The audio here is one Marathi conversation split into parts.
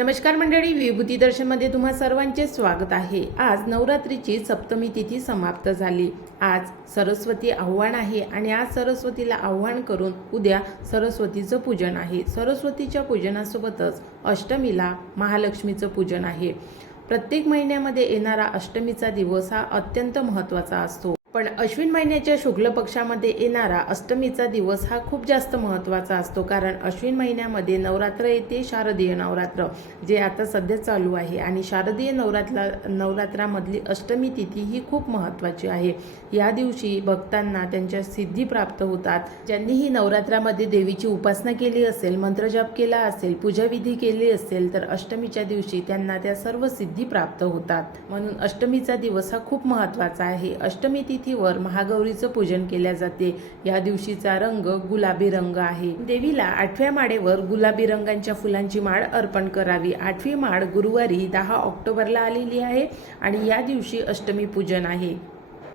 नमस्कार मंडळी, विभूती दर्शनमध्ये तुम्हा सर्वांचे स्वागत आहे। आज नवरात्रीची सप्तमी तिथी समाप्त झाली। आज सरस्वती आव्हान आहे आणि आज सरस्वतीला आव्हान करून उद्या सरस्वतीचं पूजन आहे। सरस्वतीच्या पूजनासोबतच अष्टमीला महालक्ष्मीचं पूजन आहे। प्रत्येक महिन्यामध्ये येणारा अष्टमीचा दिवस हा अत्यंत महत्त्वाचा असतो, पण अश्विन महिन्याच्या शुक्ल पक्षामध्ये येणारा अष्टमीचा दिवस हा खूप जास्त महत्त्वाचा असतो। कारण अश्विन महिन्यामध्ये नवरात्र येते, शारदीय नवरात्र जे आता सध्या चालू आहे आणि शारदीय नवरात्रामधली अष्टमी तिथी ही खूप महत्त्वाची आहे। या दिवशी भक्तांना त्यांच्या सिद्धी प्राप्त होतात। ज्यांनीही नवरात्रामध्ये देवीची उपासना केली असेल, मंत्रजप केला असेल, पूजाविधी केली असेल तर अष्टमीच्या दिवशी त्यांना त्या सर्व सिद्धी प्राप्त होतात। म्हणून अष्टमीचा दिवस हा खूप महत्त्वाचा आहे। अष्टमी तिथीवर महागौरीचं पूजन केले जाते। या दिवशीचा रंग गुलाबी रंग आहे। देवीला 8व्या माळेवर गुलाबी रंगाच्या फुलांची माळ अर्पण करावी। 8वी माळ गुरुवारी 10 ऑक्टोबरला आलेली आहे आणि या दिवशी अष्टमी पूजन आहे।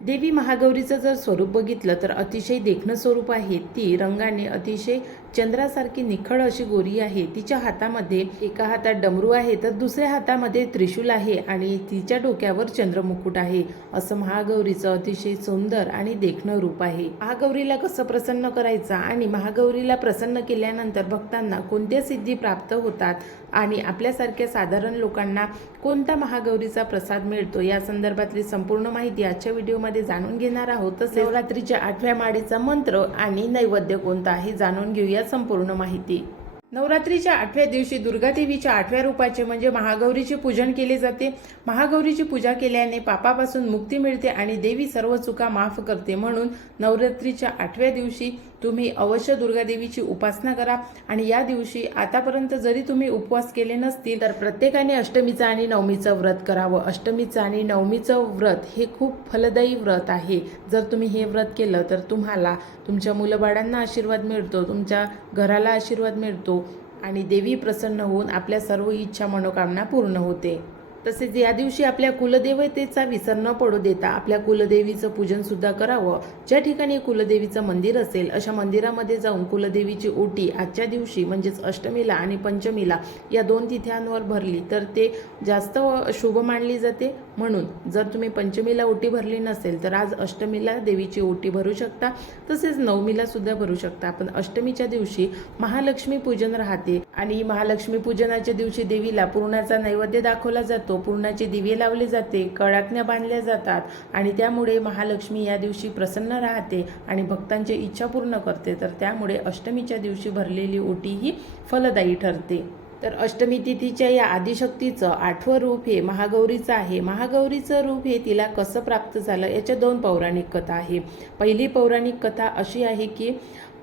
देवी महागौरीचं जर स्वरूप बघितलं तर अतिशय देखणं स्वरूप आहे। ती रंगाने अतिशय चंद्रासारखी निखळ अशी गोरी आहे। तिच्या हातामध्ये एका हातात डमरू आहे तर दुसऱ्या हातामध्ये त्रिशूल आहे आणि तिच्या डोक्यावर चंद्रमुकुट आहे। असं महागौरीचं अतिशय सुंदर आणि देखणं रूप आहे। महागौरीला कसं प्रसन्न करायचं आणि महागौरीला प्रसन्न केल्यानंतर भक्तांना कोणत्या सिद्धी प्राप्त होतात आणि आपल्यासारख्या साधारण लोकांना कोणता महागौरीचा प्रसाद मिळतो या संदर्भातली संपूर्ण माहिती आजच्या व्हिडिओमध्ये जाणून घेणार आहोत। तसेच नवरात्रीच्या 8व्या माळेचा मंत्र आणि नैवेद्य कोणता आहे जाणून घेऊया संपूर्ण माहिती। नवरात्रीच्या 8व्या दिवशी दुर्गा देवीच्या 8व्या रूपाचे म्हणजे महागौरीचे पूजन केले जाते। महागौरीची पूजा केल्याने पापापासून मुक्ती मिळते आणि देवी सर्व चुका माफ करते। म्हणून नवरात्रीच्या 8व्या दिवशी तुम्ही अवश्य दुर्गा देवीची उपासना करा आणि या दिवशी आतापर्यंत जरी तुम्ही उपवास केले नसतील तर प्रत्येकाने अष्टमीचं आणि नवमीचं व्रत करावं। अष्टमीचं आणि नवमीचं व्रत हे खूप फलदायी व्रत आहे। जर तुम्ही हे व्रत केलं तर तुम्हाला तुमच्या मुलबाळांना आशीर्वाद मिळतो, तुमच्या घराला आशीर्वाद मिळतो आणि देवी प्रसन्न होऊन आपल्या सर्व इच्छा मनोकामना पूर्ण होते। तसेच या दिवशी आपल्या कुलदेवतेचा विसर न पडू देता आपल्या कुलदेवीचं पूजन सुद्धा करावं। ज्या ठिकाणी कुलदेवीचं मंदिर असेल अशा मंदिरामध्ये जाऊन कुलदेवीची ओटी आजच्या दिवशी म्हणजेच अष्टमीला आणि पंचमीला या 2 तिथ्यांवर भरली तर ते जास्त शुभ मानली जाते। म्हणून जर तुम्ही पंचमीला ओटी भरली नसेल तर आज अष्टमीला देवीची ओटी भरू शकता, तसेच नवमीला सुद्धा भरू शकता। पण अष्टमीच्या दिवशी महालक्ष्मी पूजन राहते आणि महालक्ष्मी पूजनाच्या दिवशी देवीला पुरणाचा नैवेद्य दाखवला जातो, पुरणाचे दिवे लावले जाते, कळाकण्या बांधल्या जातात आणि त्यामुळे महालक्ष्मी या दिवशी प्रसन्न राहते आणि भक्तांची इच्छा पूर्ण करते। तर त्यामुळे अष्टमीच्या दिवशी भरलेली ओटी ही फलदायी ठरते। तर अष्टमी तिथीच्या या आदिशक्तीचं 8वं रूप हे महागौरीचं आहे। महागौरीचं रूप हे तिला कसं प्राप्त झालं याच्या 2 पौराणिक कथा आहे। पहिली पौराणिक कथा अशी आहे की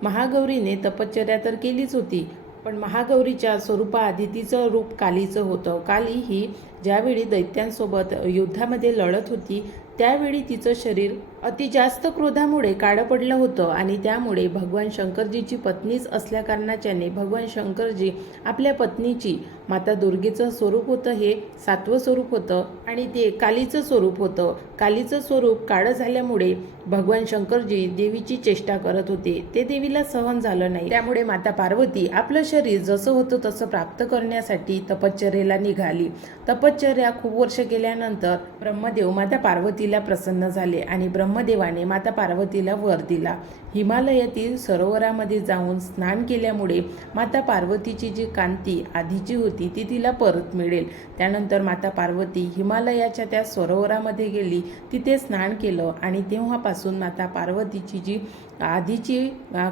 महागौरीने तपश्चर्या तर केलीच होती, पण महागौरीच्या स्वरूपाआधी तिचं रूप कालीचं होतं। काली ही ज्यावेळी दैत्यांसोबत युद्धामध्ये लढत होती त्यावेळी तिचं शरीर अति जास्त क्रोधामुळे काळं पडलं होतं आणि त्यामुळे भगवान शंकरजीची पत्नीच असल्या कारणाच्याने भगवान शंकरजी आपल्या पत्नीची माता दुर्गेचं स्वरूप होतं, हे 7वं स्वरूप होतं आणि ते कालीचं स्वरूप होतं। कालीचं स्वरूप काळं झाल्यामुळे भगवान शंकरजी देवीची चेष्टा करत होते, ते देवीला सहन झालं नाही। त्यामुळे माता पार्वती आपलं शरीर जसं होतं तसं प्राप्त करण्यासाठी तपश्चर्येला निघाली। तपश्चर्या खूप वर्ष केल्यानंतर ब्रह्मदेव माता पार्वतीला प्रसन्न झाले आणि ब्रह्मदेवाने माता पार्वतीला वर दिला। हिमालयातील सरोवरामध्ये जाऊन स्नान केल्यामुळे माता पार्वतीची जी कांती आधीची होती ती तिला परत मिळेल। त्यानंतर माता पार्वती हिमालयाच्या त्या सरोवरामध्ये गेली, तिथे स्नान केलं आणि तेव्हापासून माता पार्वतीची जी आधीची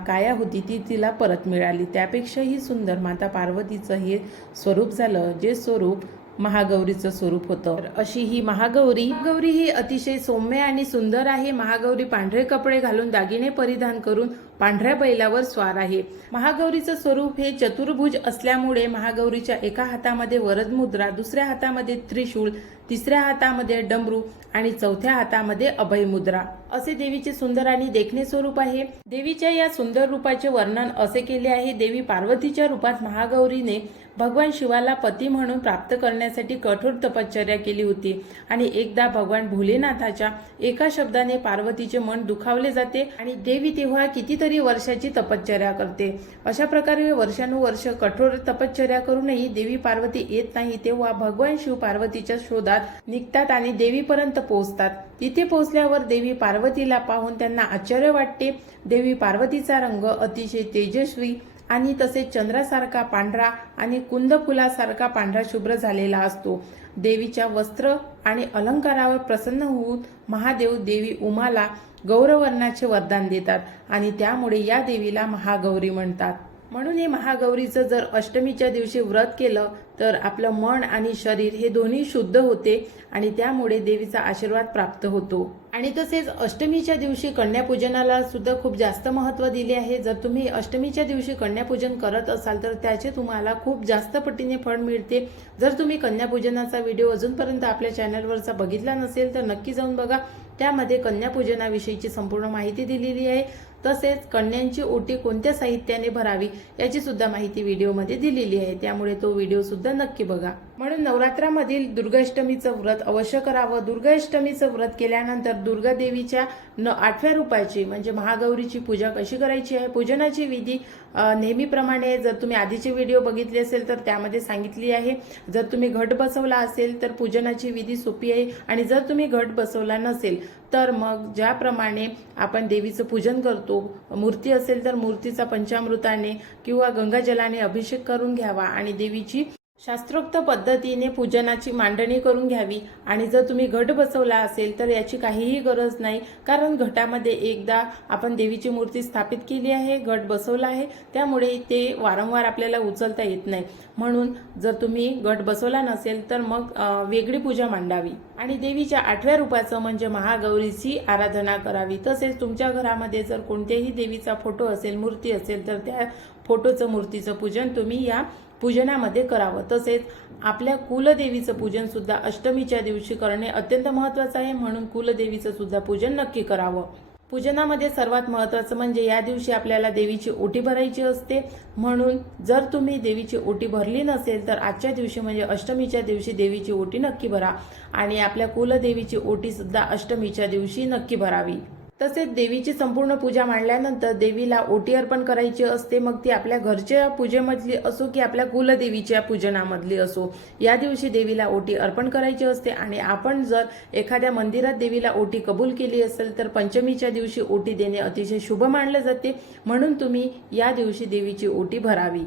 काया होती ती तिला परत मिळाली। त्यापेक्षाही सुंदर माता पार्वतीचं हे स्वरूप झालं, जे स्वरूप महागौरीचं स्वरूप होतं। अशी ही महागौरी ही अतिशय सौम्य आणि सुंदर आहे। महागौरी पांढरे कपडे घालून दागिने परिधान करून पांढऱ्या बैलावर स्वार आहे। महागौरीचं स्वरूप हे चतुर्भुज असल्यामुळे महागौरीच्या एका हातामध्ये वरद मुद्रा, दुसऱ्या हातामध्ये त्रिशूल, तिसऱ्या हातामध्ये डमरू आणि चौथ्या हातामध्ये अभय मुद्रा असे देवीचे सुंदर आणि देखणे स्वरूप आहे। देवीच्या या सुंदर रूपाचे वर्णन असे केले आहे। देवी पार्वतीच्या रूपात महागौरीने भगवान शिवाला पती म्हणून प्राप्त करण्यासाठी कठोर तपश्चर्या केली होती आणि एकदा भगवान भोलेनाथाच्या एका शब्दाने पार्वतीचे मन दुखावले जाते आणि देवी तेव्हा कितीतरी वर्षाची तपश्चर्या करते। अशा प्रकारे वर्षानुवर्ष कठोर तपश्चर्या करूनही देवी पार्वती येत नाही, तेव्हा भगवान शिव पार्वतीच्या शोधात निघतात आणि देवीपर्यंत पोहोचतात। तिथे पोहोचल्यावर देवी पार्वतीला पाहून त्यांना आश्चर्य वाटते। देवी पार्वतीचा रंग अतिशय तेजस्वी आणि तसेच चंद्रासारखा पांढरा आणि कुंद फुलासारखा पांढरा शुभ्र झालेला असतो। देवीच्या वस्त्र आणि अलंकारावर प्रसन्न होऊन महादेव देवी उमाला गौरवर्णाचे वरदान देतात आणि त्यामुळे या देवीला महागौरी म्हणतात। म्हणून हे महागौरीचं जर अष्टमीच्या दिवशी व्रत केलं तर आपलं मन आणि शरीर हे दोन्ही शुद्ध होते आणि त्यामुळे देवीचा आशीर्वाद प्राप्त होतो। आणि तसेच अष्टमीच्या दिवशी कन्यापूजनाला सुद्धा खूप जास्त महत्त्व दिले आहे। जर तुम्ही अष्टमीच्या दिवशी कन्यापूजन करत असाल तर त्याचे तुम्हाला खूप जास्त पटीने फळ मिळते। जर तुम्ही कन्यापूजनाचा व्हिडिओ अजूनपर्यंत आपल्या चॅनलवरचा बघितला नसेल तर नक्की जाऊन बघा। त्यामध्ये कन्यापूजनाविषयीची संपूर्ण माहिती दिलेली आहे। तसेच कन्यांची ओटी कोणत्या साहित्याने भरावी याची सुद्धा माहिती व्हिडिओमध्ये दिलेली आहे, त्यामुळे तो व्हिडिओ सुद्धा नक्की बघा। म्हणून नवरात्रामधील दुर्गाष्टमीचं व्रत अवश्य करावं। दुर्गाष्टमीचं व्रत केल्यानंतर दुर्गा देवीच्या 8व्या रूपाची म्हणजे महागौरीची पूजा कशी करायची आहे, पूजनाची विधी नेहमीप्रमाणे जर तुम्ही आधीचे व्हिडिओ बघितले असेल तर त्यामध्ये सांगितली आहे। जर तुम्ही घट बसवला असेल तर पूजनाची विधी सोपी आहे आणि जर तुम्ही घट बसवला नसेल तर मग ज्याप्रमाणे आपण देवीचं पूजन करतो, मूर्ती असेल तर मूर्तीचा पंचामृताने किंवा गंगाजलाने अभिषेक करून घ्यावा आणि देवीची शास्त्रोक्त पद्धतीने पूजनाची मांडणी करून घ्यावी। आणि जर तुम्ही घट बसवला असेल तर याची काहीही गरज नाही, कारण घटामध्ये एकदा आपण देवीची मूर्ती स्थापित केली आहे, घट बसवला आहे, त्यामुळे ते वारंवार आपल्याला उचलता येत नाही। म्हणून जर तुम्ही घट बसवला नसेल तर मग वेगळी पूजा मांडावी आणि देवीच्या 8व्या रूपाचं म्हणजे महागौरीची आराधना करावी। तसेच तुमच्या घरामध्ये जर कोणत्याही देवीचा फोटो असेल, मूर्ती असेल तर त्या फोटोचं मूर्तीचं पूजन तुम्ही या पूजनामध्ये करावं। तसेच आपल्या कुलदेवीचं पूजन सुद्धा अष्टमीच्या दिवशी करणे अत्यंत महत्त्वाचं आहे, म्हणून कुलदेवीचं सुद्धा पूजन नक्की करावं। पूजनामध्ये सर्वात महत्त्वाचं म्हणजे या दिवशी आपल्याला देवीची ओटी भरायची असते, म्हणून जर तुम्ही देवीची ओटी भरली नसेल तर आजच्या दिवशी म्हणजे अष्टमीच्या दिवशी देवीची ओटी नक्की भरा आणि आपल्या कुलदेवीची ओटी सुद्धा अष्टमीच्या दिवशी नक्की भरावी। तसेच देवीची संपूर्ण पूजा मांडल्यानंतर देवीला ओटी अर्पण करायची असते, मग ती आपल्या घरच्या पूजेमधली असो की आपल्या कुलदेवीच्या पूजनामधली असो, या दिवशी देवीला ओटी अर्पण करायची असते। आणि आपण जर एखाद्या मंदिरात देवीला ओटी कबूल केली असेल तर पंचमीच्या दिवशी ओटी देणे अतिशय शुभ मानले जाते, म्हणून तुम्ही या दिवशी देवीची ओटी भरावी।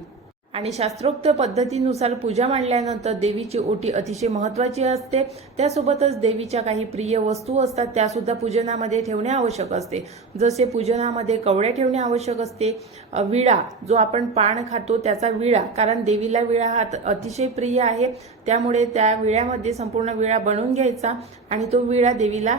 आणि शास्त्रोक्त पद्धतीनुसार पूजा मांडल्यानंतर देवीची ओटी अतिशय महत्त्वाची असते। त्यासोबतच देवीच्या काही प्रिय वस्तू असतात त्या सुद्धा पूजनामध्ये ठेवणे आवश्यक असते। जसे पूजनामध्ये कवड्या ठेवणे आवश्यक असते, विळा जो आपण पान खातो त्याचा विळा, कारण देवीला विळा हा अतिशय प्रिय आहे, त्यामुळे त्या विळ्यामध्ये संपूर्ण विळा बनवून घ्यायचा आणि तो विळा देवीला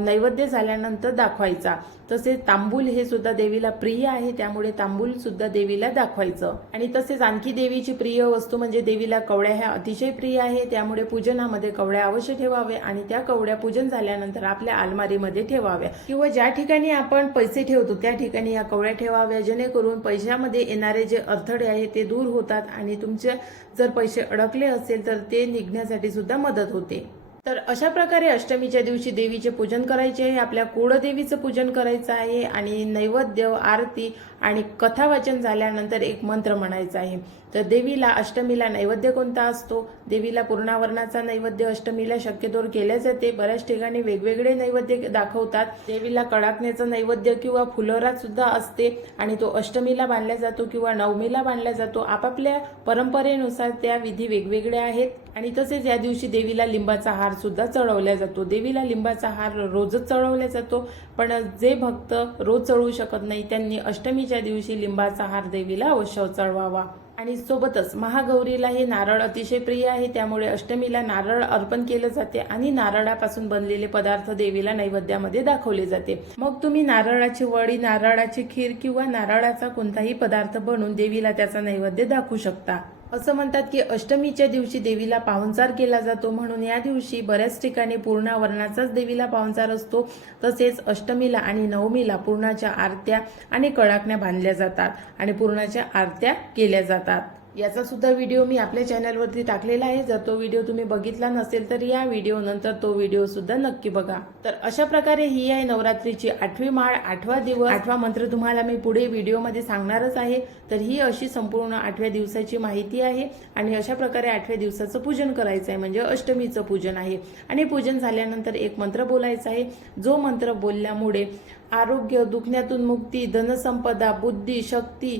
नैवेद्य झाल्यानंतर दाखवायचा। तसेच तांबूल हे सुद्धा देवीला प्रिय आहे, त्यामुळे तांबूल सुद्धा देवीला दाखवायचं। आणि तसेच आणखी देवीची प्रिय वस्तू म्हणजे देवीला कवड्या ह्या अतिशय प्रिय आहे, त्यामुळे पूजनामध्ये कवड्या अवश्य ठेवाव्या आणि त्या कवड्या पूजन झाल्यानंतर आपल्या अलमारीमध्ये ठेवाव्या किंवा ज्या ठिकाणी आपण पैसे ठेवतो त्या ठिकाणी या कवड्या ठेवाव्या, जेणेकरून पैशामध्ये येणारे जे अडथळे आहेत ते दूर होतात आणि तुमचे जर पैसे अडकले असेल तर ते निघण्यासाठी सुद्धा मदत होते। तर अशा प्रकारे अष्टमीच्या दिवशी देवीचे पूजन करायचे आहे, आपल्या कुळदेवीचं पूजन करायचं आहे आणि नैवेद्य, आरती आणि कथा वाचन झाल्यानंतर एक मंत्र म्हणायचा आहे। तर देवीला अष्टमीला नैवेद्य कोणता असतो? देवीला पूर्णावरणाचा नैवेद्य अष्टमीला शक्यतोवर केल्या जाते। बऱ्याच ठिकाणी वेगवेगळे नैवेद्य दाखवतात। देवीला कडाकण्याचा नैवेद्य किंवा फुलोरा सुद्धा असते आणि तो अष्टमीला बांधला जातो किंवा नवमीला बांधला जातो। आपापल्या परंपरेनुसार त्या विधी वेगवेगळ्या आहेत। आणि तसेच या दिवशी देवीला लिंबाचा हार सुद्धा चढवला जातो। देवीला लिंबाचा हार रोजच चढवला जातो, पण जे भक्त रोज चढवू शकत नाही त्यांनी अष्टमीच्या दिवशी लिंबाचा हार देवीला अवश्य चढवावा। आणि सोबतच महागौरीला हे नारळ अतिशय प्रिय आहे, त्यामुळे अष्टमीला नारळ अर्पण केले जाते आणि नारळापासून बनलेले पदार्थ देवीला नैवेद्यामध्ये दाखवले जाते। मग तुम्ही नारळाची वडी, नारळाची खीर किंवा नारळाचा कोणताही पदार्थ बनवून देवीला त्याचा नैवेद्य दाखवू शकता। असं म्हणतात की अष्टमीच्या दिवशी देवीला पाहुणचार केला जातो, म्हणून या दिवशी बऱ्याच ठिकाणी पूर्णावरणाचाच देवीला पाहुणचार असतो। तसेच अष्टमीला आणि नवमीला पूर्णाच्या आरत्या आणि कडाकण्या बांधल्या जातात आणि पूर्णाच्या आरत्या केल्या जातात। याचा सुद्धा व्हिडिओ मी आपल्या चॅनलवरती टाकलेला आहे. जर तो व्हिडिओ तुम्ही बघितला नसेल तर या व्हिडिओ नंतर तो व्हिडिओ सुद्धा नक्की बघा. तर अशा प्रकारे ही आहे नवरात्रीची 8वी माळ, 8वा दिवस, 8वा मंत्र तुम्हाला मी पुढे व्हिडिओमध्ये सांगणारच आहे. तर ही अशी संपूर्ण 8व्या दिवसाची माहिती आहे आणि अशा प्रकारे 8व्या दिवसाचं पूजन करायचं आहे, म्हणजे अष्टमीचं पूजन आहे. आणि पूजन झाल्यानंतर एक मंत्र बोलायचा आहे, जो मंत्र बोलल्यामुळे आरोग्य, दुखण्यातून मुक्ती, धनसंपदा, बुद्धी, शक्ती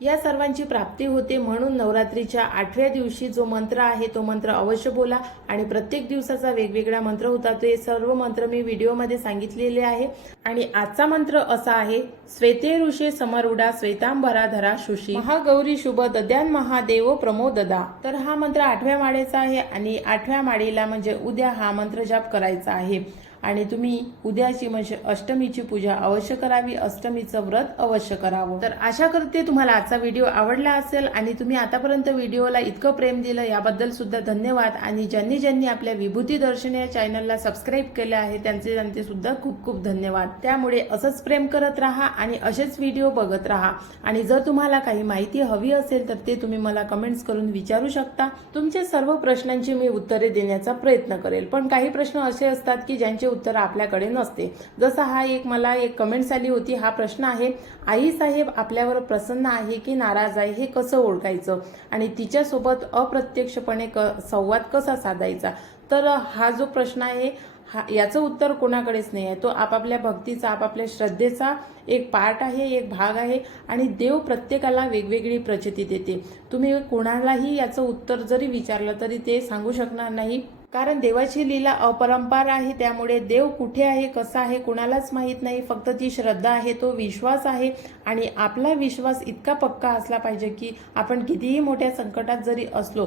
या सर्वांची प्राप्ती होते. म्हणून नवरात्रीच्या 8व्या दिवशी जो मंत्र आहे तो मंत्र अवश्य बोला. आणि प्रत्येक दिवसाचा वेगवेगळा मंत्र होता, ते सर्व मंत्र मी व्हिडिओमध्ये सांगितलेले आहे. आणि आजचा मंत्र असा आहे, श्वेते ऋषे समरूढा श्वेतांबरा धरा शुशी महागौरी शुभ दद्यान महादेव प्रमोददा. तर हा मंत्र 8व्या माळेचा आहे आणि 8व्या माळेला म्हणजे उद्या हा मंत्र जाप करायचा आहे. आणि तुम्ही उद्याची म्हणजे अष्टमीची पूजा अवश्य करावी, अष्टमीचं व्रत अवश्य करावं. तर आशा करते तुम्हाला आजचा व्हिडिओ आवडला असेल आणि तुम्ही आतापर्यंत व्हिडिओला इतकं प्रेम दिलं याबद्दल सुद्धा धन्यवाद. आणि ज्यांनी आपल्या विभूती दर्शन या चॅनलला सबस्क्राईब केले आहे त्यांचे सुद्धा खूप खूप धन्यवाद. त्यामुळे असंच प्रेम करत राहा आणि असेच व्हिडिओ बघत राहा. आणि जर तुम्हाला काही माहिती हवी असेल तर ते तुम्ही मला कमेंट्स करून विचारू शकता. तुमच्या सर्व प्रश्नांची मी उत्तरे देण्याचा प्रयत्न करेल. पण काही प्रश्न असे असतात की ज्यांचे उत्तर आपल्याकडे नसते. जसा हा मला एक कमेंट्स आली होती. हा प्रश्न आहे, आई साहेब आपल्यावर प्रसन्न आहे की नाराज आहे हे कसं ओळखायचं आणि तिच्यासोबत अप्रत्यक्षपणे संवाद कसा साधायचा. तर हा जो प्रश्न आहे याचं उत्तर कोणाकडेच नाही आहे. तो आपापल्या भक्तीचा, आपापल्या श्रद्धेचा एक पार्ट आहे, एक भाग आहे. आणि देव प्रत्येकाला वेगवेगळी प्रचिती देते. तुम्ही कोणालाही याचं उत्तर जरी विचारलं तरी ते सांगू शकणार नाही, कारण देवाची लीला अपरंपार आहे. त्यामुळे देव कुठे आहे, कसा आहे कोणालाच माहीत नाही. फक्त ती श्रद्धा आहे, तो विश्वास आहे. आणि आपला विश्वास इतका पक्का असला पाहिजे की आपण कितीही मोठ्या संकटात जरी असलो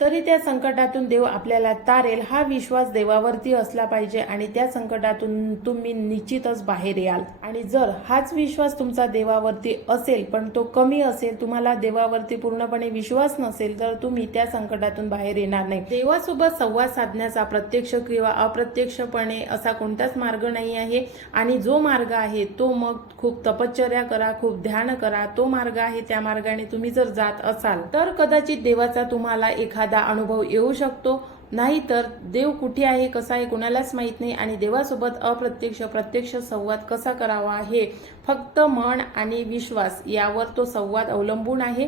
तरी त्या संकटातून देव आपल्याला तारेल, हा विश्वास देवावरती असला पाहिजे. आणि त्या संकटातून तुम्ही निश्चितच बाहेर याल. आणि जर हाच विश्वास तुमचा देवावरती असेल पण तो कमी असेल, तुम्हाला देवावरती पूर्णपणे विश्वास नसेल, तर तुम्ही त्या संकटातून बाहेर येणार नाही. देवासोबत संवाद साधण्याचा प्रत्यक्ष किंवा अप्रत्यक्षपणे असा कोणताच मार्ग नाही आहे. आणि जो मार्ग आहे तो मग खूप तपश्चर्या करा, खूप ध्यान करा, तो मार्ग आहे. त्या मार्गाने तुम्ही जर जात असाल तर कदाचित देवाचा तुम्हाला एखादा अनुभव येऊ शकतो. नाही तर देव कुठे आहे, कसा आहे कोणालाच माहित नाही. आणि देवासोबत प्रत्यक्ष संवाद कसा करावा हे फक्त मन आणि विश्वास यावर तो संवाद अवलंबून आहे.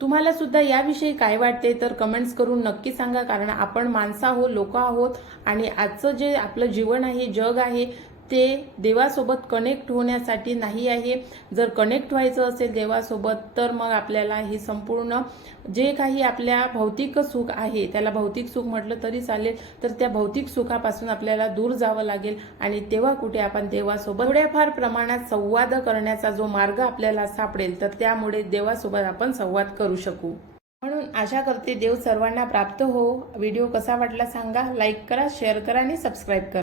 तुम्हाला सुद्धा याविषयी काय वाटते तर कमेंट्स करून नक्की सांगा. कारण आपण माणसं आहोत, लोक आहोत. आणि आजचं जे आपलं जीवन आहे, जग आहे, ते देवासोबत कनेक्ट होण्यासाठी नाही आहे. जर कनेक्ट व्हायचं असेल देवासोबत तर मग आपल्याला हे संपूर्ण जे काही आपल्या भौतिक सुख आहे, त्याला भौतिक सुख म्हटलं तरी चालेल, तर त्या भौतिक सुखापासून आपल्याला दूर जावं लागेल. आणि तेव्हा कुठे आपण देवासोबत थोड्याफार प्रमाणात संवाद करण्याचा जो मार्ग आपल्याला सापडेल, तर त्यामुळे देवासोबत आपण संवाद करू शकू. म्हणून आशा करते देव सर्वांना प्राप्त हो. व्हिडिओ कसा वाटला सांगा, लाईक करा, शेअर करा आणि सबस्क्राईब करा.